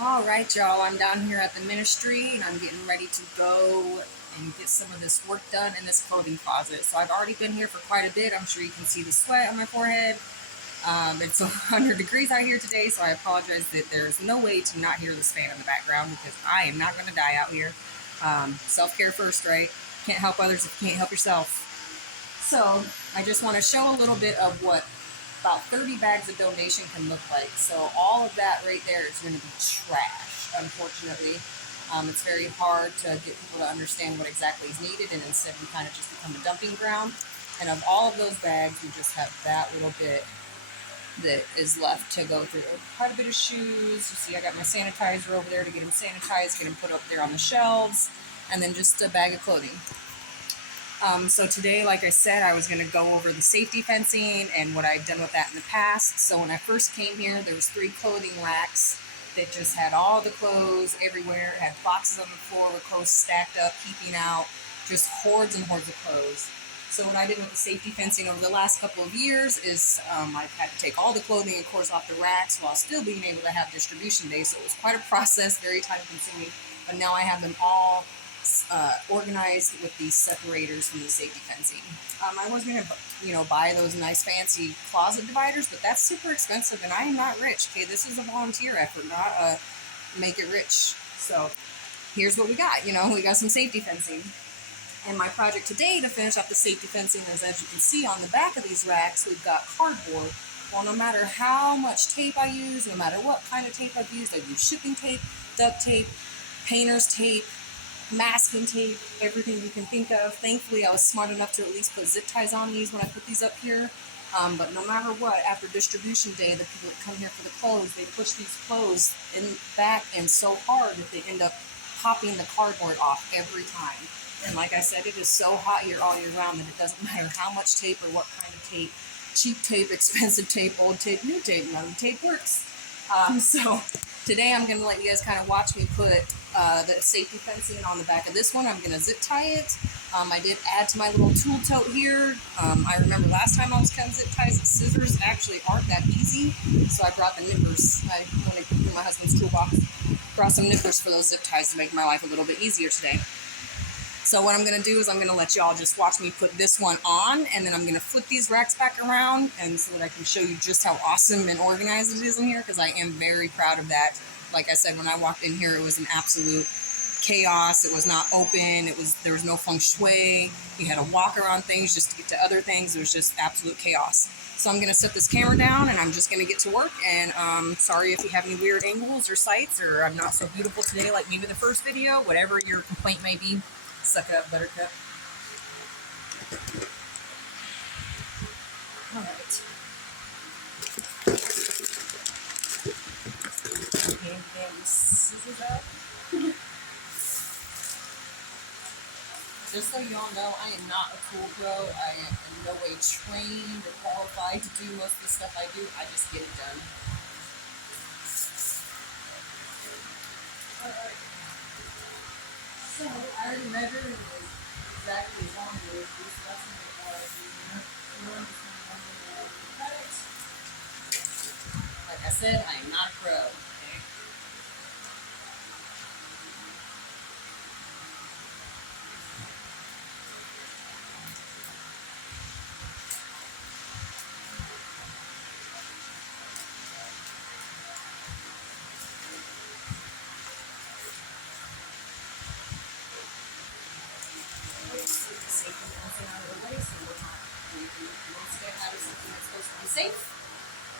All right, y'all, I'm down here at the ministry and I'm getting ready to go and get some of this work done in this clothing closet. So I've already been here for quite a bit. I'm sure you can see the sweat on my forehead. It's 100 degrees out here today, so I apologize that there's no way to not hear this fan in the background because I am not going to die out here. Self-care first, right? Can't help others if you can't help yourself. So I just want to show a little bit of what about 30 bags of donation can look like. So all of that right there is going to be trash, unfortunately. It's very hard to get people to understand what exactly is needed, and instead we kind of just become a dumping ground. And of all of those bags, we just have that little bit that is left to go through. Quite a bit of shoes. You see I got my sanitizer over there to get them sanitized, get them put up there on the shelves, and then just a bag of clothing. So today, like I said, I was going to go over the safety fencing and what I've done with that in the past. So when I first came here, there was 3 clothing racks that just had all the clothes everywhere, had boxes on the floor with clothes stacked up, keeping out, just hordes and hordes of clothes. So what I did with the safety fencing over the last couple of years is I've had to take all the clothing, of course, off the racks while still being able to have distribution day. So it was quite a process, very time consuming, but now I have them all organized with these separators from the safety fencing. I was going to, buy those nice fancy closet dividers, but that's super expensive, and I am not rich. Okay, this is a volunteer effort, not a make it rich. So here's what we got. We got some safety fencing. And my project today to finish up the safety fencing is, as you can see on the back of these racks, we've got cardboard. Well, no matter how much tape I use, no matter what kind of tape I've used, I use shipping tape, duct tape, painter's tape, masking tape, everything you can think of. Thankfully, I was smart enough to at least put zip ties on these when I put these up here. But no matter what, after distribution day, the people that come here for the clothes, they push these clothes in back and so hard that they end up popping the cardboard off every time. And like I said, it is so hot here all year round that it doesn't matter how much tape or what kind of tape, cheap tape, expensive tape, old tape, new tape, none of the tape works. So today I'm going to let you guys kind of watch me put the safety fencing on the back of this one. I'm going to zip tie it. I did add to my little tool tote here. I remember last time I was cutting zip ties, the scissors actually aren't that easy, so I brought the nippers. I went through my husband's toolbox, brought some nippers for those zip ties to make my life a little bit easier today. So what I'm going to do is I'm going to let y'all just watch me put this one on, and then I'm going to flip these racks back around, and so that I can show you just how awesome and organized it is in here, because I am very proud of that. Like I said, when I walked in here, it was an absolute chaos. It was not open. There was no feng shui. You had to walk around things just to get to other things. It was just absolute chaos. So I'm going to set this camera down, and I'm just going to get to work. And sorry if you have any weird angles or sights, or I'm not so beautiful today like maybe the first video. Whatever your complaint may be, suck it up, buttercup. All right. And these scissors up. Just so you all know, I am not a tool pro. I am in no way trained or qualified to do most of the stuff I do. I just get it done. Alright. So I already measured, and it was exactly as long as it is. So that's going to be what I do here. I'm just going to cut it. Like I said, I am not a pro. Okay. Safety fencing out of the way, so we're not instead having something that's supposed to be safe.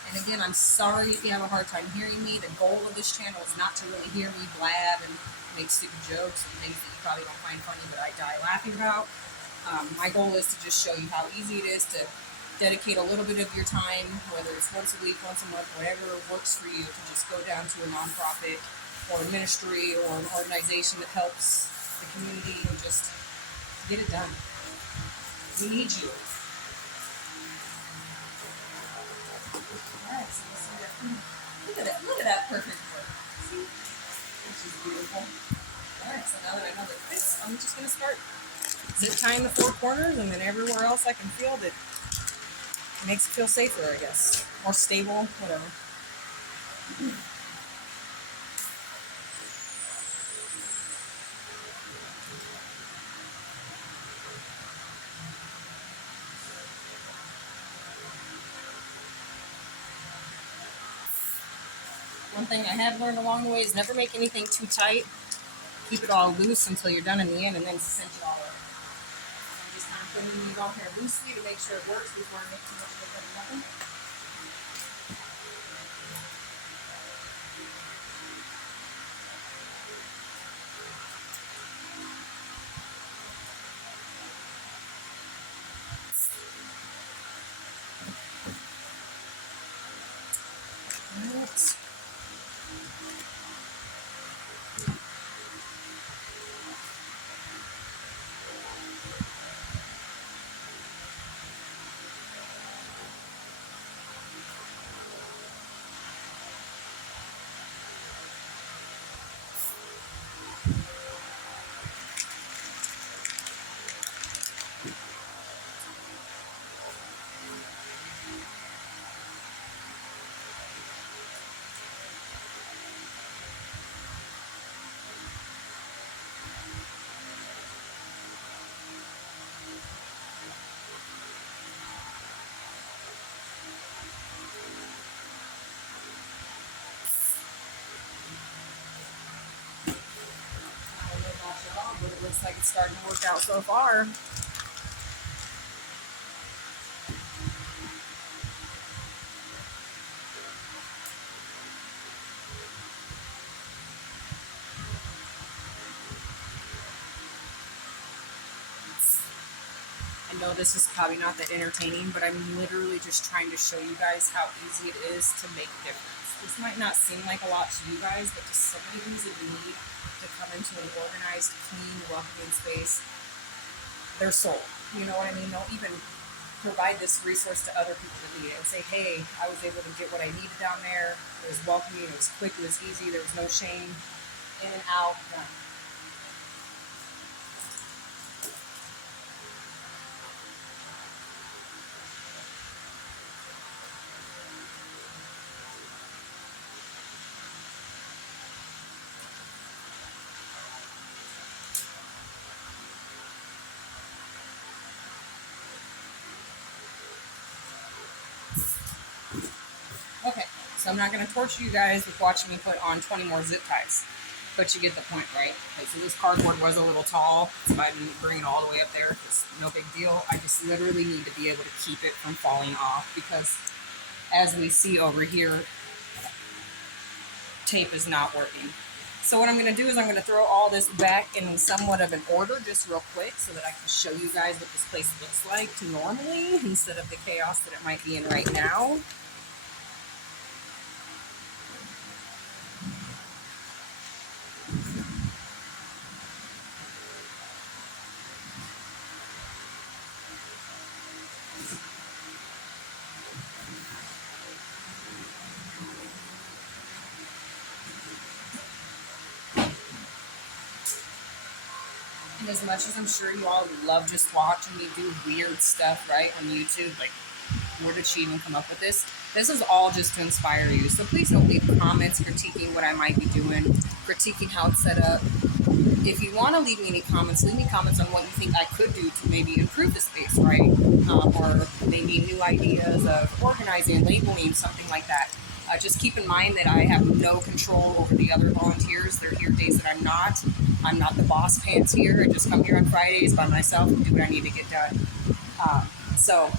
And again, I'm sorry if you have a hard time hearing me. The goal of this channel is not to really hear me blab and make stupid jokes and things that you probably don't find funny, but I die laughing about. My goal is to just show you how easy it is to dedicate a little bit of your time, whether it's once a week, once a month, whatever works for you, to just go down to a nonprofit or a ministry or an organization that helps the community and just get it done. We need you. Alright, so let's see that. Look at that perfect work. See? Which is beautiful. Alright, so now that I know that it fits, I'm just going to start zip tying the 4 corners, and then everywhere else I can feel that makes it feel safer, I guess. More stable, whatever. One thing I have learned along the way is never make anything too tight. Keep it all loose until you're done in the end, and then cinch it all up. I'm just kind of putting these on here loosely to make sure it works before I make too much of nothing. Right. I don't know about y'all, but it looks like it's starting to work out so far. I know this is probably not that entertaining, but I'm literally just trying to show you guys how easy it is to make a difference. This might not seem like a lot to you guys, but to somebody who's in need to come into an organized, clean, welcoming space, their soul. You know what I mean? They'll even provide this resource to other people that need it and say, hey, I was able to get what I needed down there. It was welcoming, it was quick, it was easy, there was no shame. In and out, done. Okay, so I'm not going to torture you guys with watching me put on 20 more zip ties, but you get the point, right? Okay, so this cardboard was a little tall, so I didn't bring it all the way up there. It's no big deal. I just literally need to be able to keep it from falling off because, as we see over here, tape is not working. So what I'm going to do is I'm going to throw all this back in somewhat of an order just real quick so that I can show you guys what this place looks like normally instead of the chaos that it might be in right now. And as much as I'm sure you all love just watching me do weird stuff, right, on YouTube, like, where did she even come up with this? This is all just to inspire you. So please don't leave comments critiquing what I might be doing, critiquing how it's set up. If you want to leave me any comments, leave me comments on what you think I could do to maybe improve the space, right? Or maybe new ideas of organizing, labeling, something like that. Just keep in mind that I have no control over the other volunteers. They're here days that I'm not. I'm not the boss pants here. I just come here on Fridays by myself and do what I need to get done. So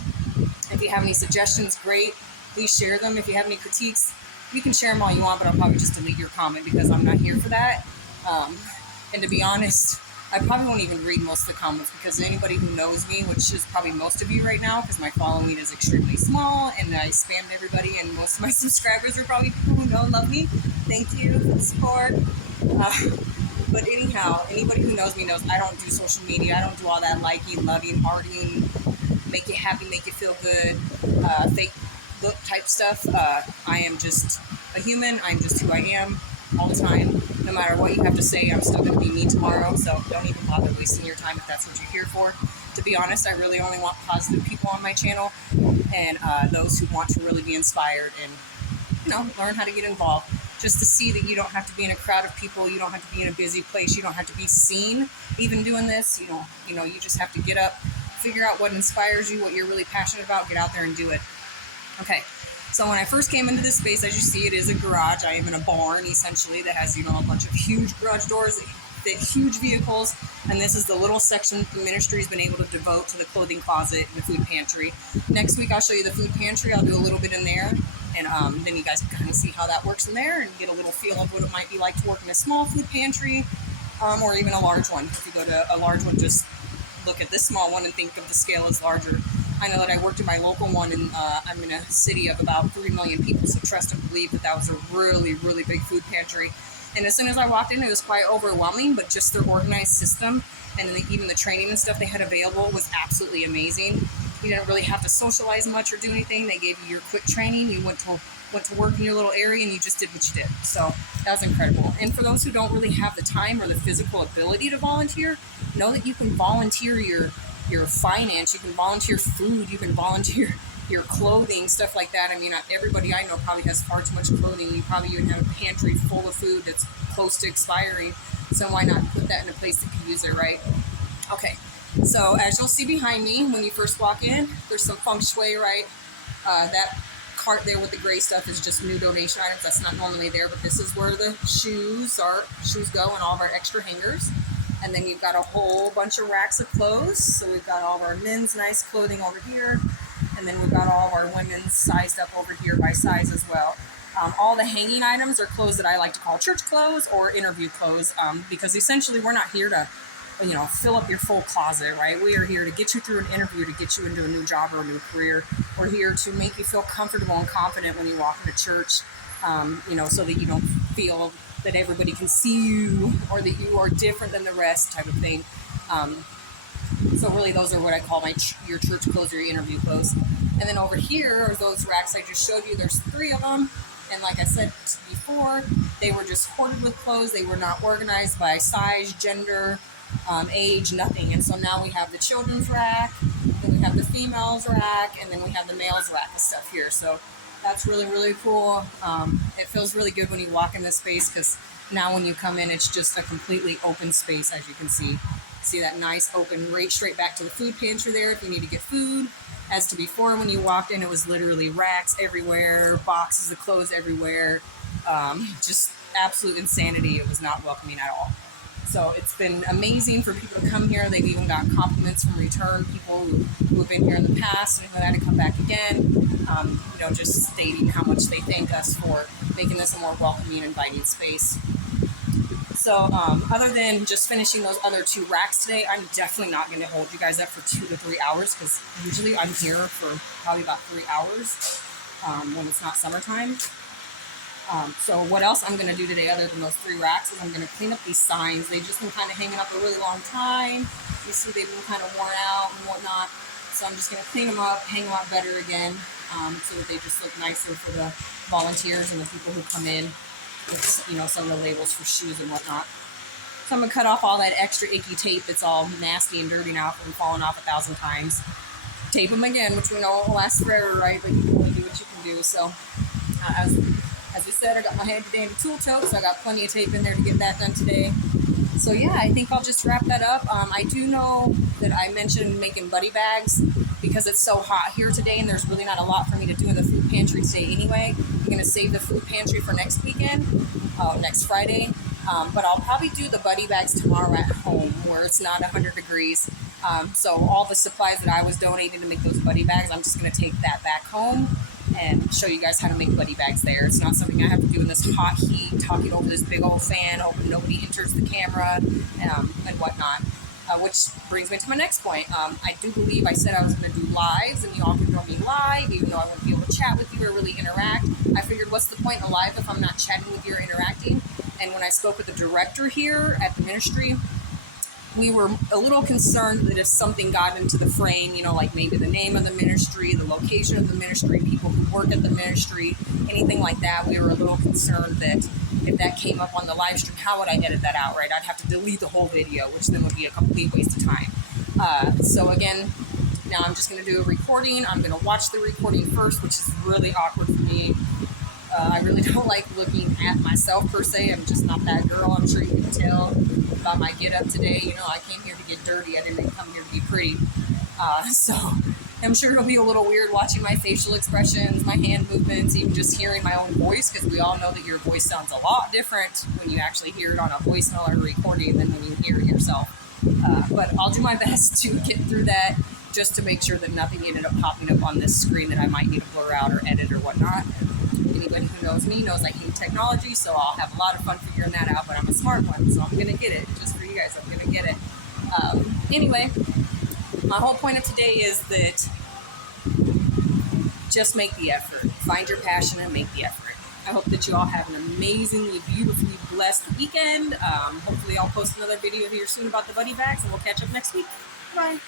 if you have any suggestions, great. Please share them. If you have any critiques, you can share them all you want, but I'll probably just delete your comment because I'm not here for that. And to be honest, I probably won't even read most of the comments because anybody who knows me, which is probably most of you right now because my following is extremely small and I spammed everybody and most of my subscribers are probably people who know and love me. Thank you for the support. But anyhow, anybody who knows me knows I don't do social media. I don't do all that liking, loving, hearting, make you happy, make you feel good, fake look type stuff. I am just a human. I'm just who I am all the time. No matter what you have to say, I'm still going to be me tomorrow. So don't even bother wasting your time if that's what you're here for. To be honest, I really only want positive people on my channel and those who want to really be inspired and, learn how to get involved. Just to see that you don't have to be in a crowd of people. You don't have to be in a busy place. You don't have to be seen even doing this. You just have to get up, figure out what inspires you, what you're really passionate about, get out there and do it. Okay, So when I first came into this space, as you see, it is a garage. I am in a barn, essentially, that has, a bunch of huge garage doors that fit huge vehicles. And this is the little section the ministry's been able to devote to the clothing closet and the food pantry. Next week, I'll show you the food pantry. I'll do a little bit in there. And then you guys can kind of see how that works in there and get a little feel of what it might be like to work in a small food pantry, or even a large one. If you go to a large one, just look at this small one and think of the scale as larger. I know that I worked in my local one, and I'm in a city of about 3 million people, so trust and believe that was a really, really big food pantry. And as soon as I walked in, it was quite overwhelming, but just their organized system and even the training and stuff they had available was absolutely amazing. You didn't really have to socialize much or do anything. They gave you your quick training. You went to work in your little area, and you just did what you did. So that was incredible. And for those who don't really have the time or the physical ability to volunteer, know that you can volunteer your finance, you can volunteer food, you can volunteer your clothing, stuff like that. I mean, everybody I know probably has far too much clothing. You probably even have a pantry full of food that's close to expiring. So why not put that in a place that can use it, right? Okay, so as you'll see behind me, when you first walk in, there's some feng shui, right? That cart there with the gray stuff is just new donation items. That's not normally there, but this is where the shoes go, and all of our extra hangers. And then you've got a whole bunch of racks of clothes. So we've got all of our men's nice clothing over here. And then we've got all of our women's sized up over here by size as well. All the hanging items are clothes that I like to call church clothes or interview clothes, because essentially we're not here to, fill up your full closet, right? We are here to get you through an interview, to get you into a new job or a new career. We're here to make you feel comfortable and confident when you walk into church, so that you don't feel that everybody can see you or that you are different than the rest type of thing. So really those are what I call your church clothes or your interview clothes. And then over here are those racks I just showed you. There's 3 of them. And like I said before, they were just hoarded with clothes. They were not organized by size, gender, age, nothing. And so now we have the children's rack, then we have the females rack, and then we have the males rack of stuff here. So that's really, really cool. It feels really good when you walk in this space, because now when you come in, it's just a completely open space, as you can see. See that nice open, right straight back to the food pantry there if you need to get food. As to before, when you walked in, it was literally racks everywhere, boxes of clothes everywhere. Just absolute insanity. It was not welcoming at all. So it's been amazing for people to come here. They've even got compliments from return people who have been here in the past and who had to come back again, just stating how much they thank us for making this a more welcoming, inviting space. So other than just finishing those other 2 racks today, I'm definitely not going to hold you guys up for 2 to 3 hours, because usually I'm here for probably about 3 hours when it's not summertime. So what else I'm going to do today other than those 3 racks is I'm going to clean up these signs. They've just been kind of hanging up a really long time. You see they've been kind of worn out and whatnot. So I'm just going to clean them up, hang them up better again, so that they just look nicer for the volunteers and the people who come in with, some of the labels for shoes and whatnot. So I'm going to cut off all that extra icky tape that's all nasty and dirty now from falling off 1,000 times. Tape them again, which we know won't last forever, right? But you can only do what you can do. So as we said, I got my handy dandy tool tote, so I got plenty of tape in there to get that done today. So yeah, I think I'll just wrap that up. I do know that I mentioned making buddy bags because it's so hot here today, and there's really not a lot for me to do in the food pantry today anyway. I'm going to save the food pantry for next weekend, next Friday. But I'll probably do the buddy bags tomorrow at home where it's not 100 degrees. So all the supplies that I was donating to make those buddy bags, I'm just going to take that back home and show you guys how to make buddy bags there. It's not something I have to do in this hot heat, talking over this big old fan, hoping nobody enters the camera and whatnot. Which brings me to my next point. I do believe I said I was going to do lives, and you all can throw me live, even though I won't be able to chat with you or really interact. I figured, what's the point in a live if I'm not chatting with you or interacting? And when I spoke with the director here at the ministry, we were a little concerned that if something got into the frame, like maybe the name of the ministry, the location of the ministry, people who work at the ministry, anything like that, we were a little concerned that if that came up on the live stream, how would I edit that out, right? I'd have to delete the whole video, which then would be a complete waste of time. So again, now I'm just going to do a recording. I'm going to watch the recording first, which is really awkward for me. I really don't like looking at myself per se. I'm just not that girl. I'm sure you can tell about my get up today. I came here to get dirty. I didn't come here to be pretty. So I'm sure it'll be a little weird watching my facial expressions, my hand movements, even just hearing my own voice, because we all know that your voice sounds a lot different when you actually hear it on a voicemail or a recording than when you hear it yourself. But I'll do my best to get through that, just to make sure that nothing ended up popping up on this screen that I might need to blur out or edit or whatnot. Anybody who knows me knows I hate technology, so I'll have a lot of fun figuring that out, but I'm a smart one, so I'm going to get it. Just for you guys, I'm going to get it. Anyway, my whole point of today is that just make the effort. Find your passion and make the effort. I hope that you all have an amazingly, beautifully blessed weekend. Hopefully I'll post another video here soon about the buddy bags, and we'll catch up next week. Bye.